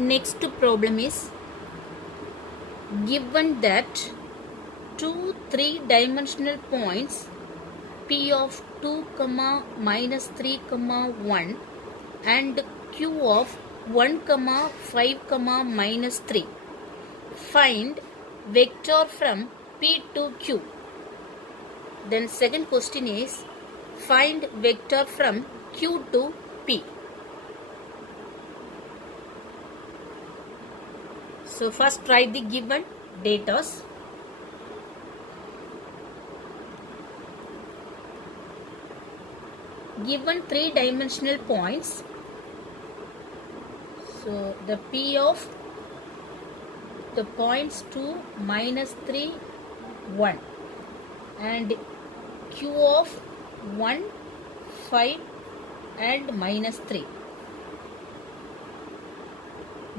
Next problem is given that two three-dimensional points P of 2 comma minus 3 comma 1 and Q of 1 comma 5 comma minus 3. Find vector from P to Q. Then second question is find vector from Q to P. So first write the given data. Given three-dimensional points, so the P of the points 2, minus 3, 1 and Q of 1, 5 and minus 3.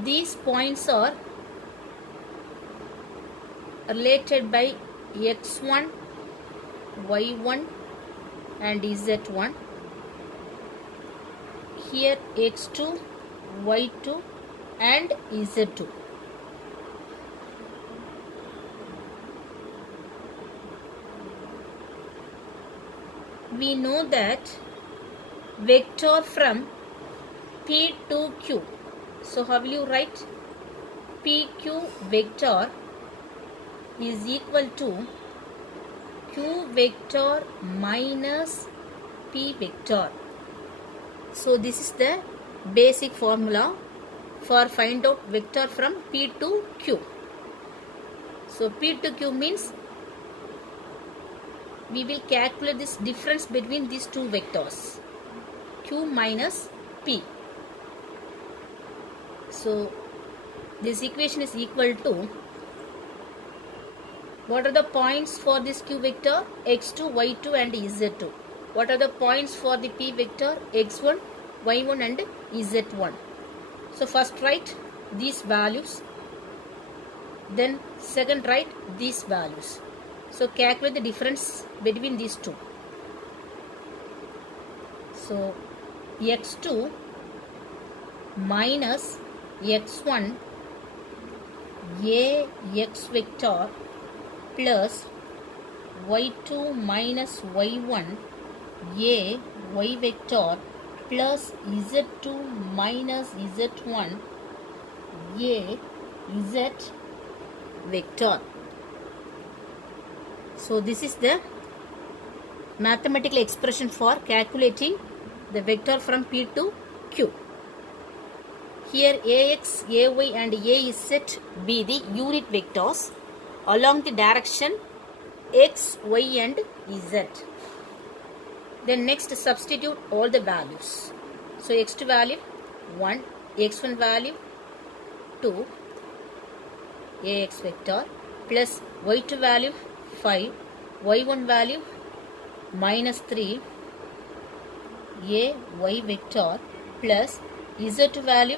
These points are related by x1, y1 and z1. Here x2, y2 and z2. We know that vector from P to Q. So how will you write? PQ vector is equal to Q vector minus P vector. So this is the basic formula for find out vector from P to Q. So P to Q means we will calculate this difference between these two vectors, Q minus P. So this equation is equal to, what are the points for this Q vector? X2, Y2 and Z2. What are the points for the P vector? X1, Y1 and Z1. So first write these values, then second write these values. So calculate the difference between these two. So x2 minus x1 a x vector plus y2 minus y1 a y vector plus z2 minus z1 a z vector. So this is the mathematical expression for calculating the vector from P to Q. Here Ax, Ay and Az be the unit vectors along the direction X, Y and Z. Then next substitute all the values. So x2 value 1, x1 value 2, Ax vector plus y2 value 5, y1 value minus 3, a y vector plus z2 value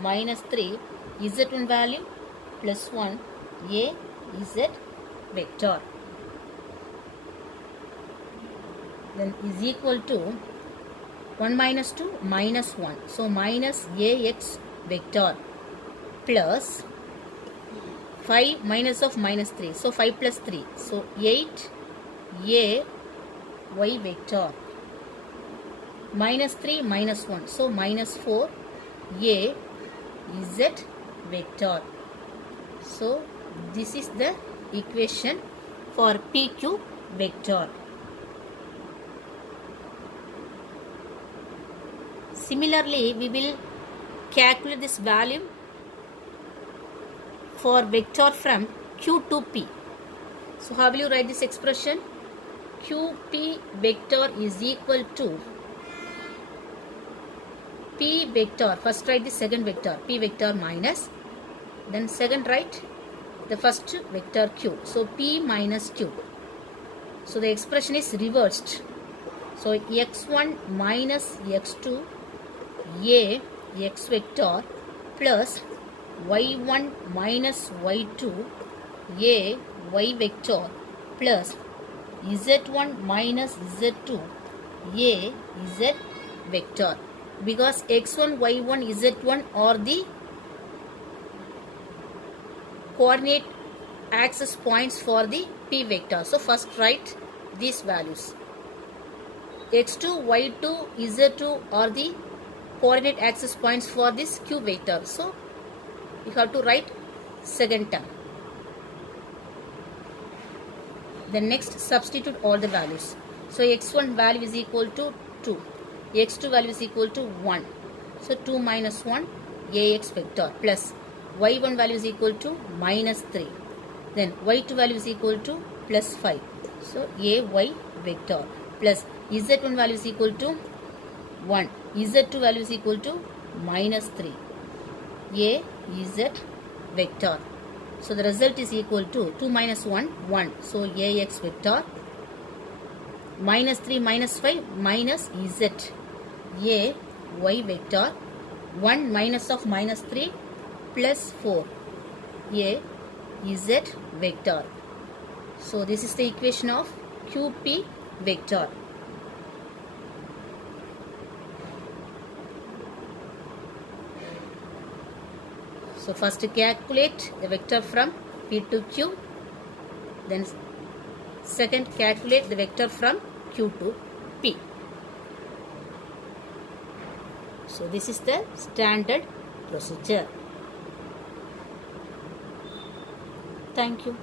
minus 3, z1 value plus 1, a z vector. Then is equal to 1 minus 2 minus 1. So minus ax vector plus 5 minus of minus 3. So 5 plus 3. So 8 a y vector minus 3 minus 1. So minus 4 a z vector. So this is the equation for PQ vector. Similarly, we will calculate this value for vector from Q to P. So how will you write this expression? QP vector is equal to P vector. First write the second vector, P vector minus, then second write the first vector Q. So P minus Q. So the expression is reversed. So x1 minus x2 a x vector plus y1 minus y2 a y vector plus z1 minus z2 a z vector, because x1 y1 z1 are the coordinate axis points for the P vector. So first write these values. X2, Y2, Z2 are the coordinate axis points for this Q vector. So you have to write second term. Then next substitute all the values. So x1 value is equal to 2. x2 value is equal to 1. So 2 minus 1 ax vector plus y1 value is equal to minus 3. Then y2 value is equal to plus 5. So ay vector plus z1 value is equal to 1. z2 value is equal to minus 3. Az vector. So the result is equal to 2 minus 1, 1. So ax vector minus 3 minus 5 minus z. Ay vector 1 minus of minus 3 plus 4. Az vector. So this is the equation of QP vector. So first calculate the vector from P to Q. Then second calculate the vector from Q to P. So this is the standard procedure. Thank you.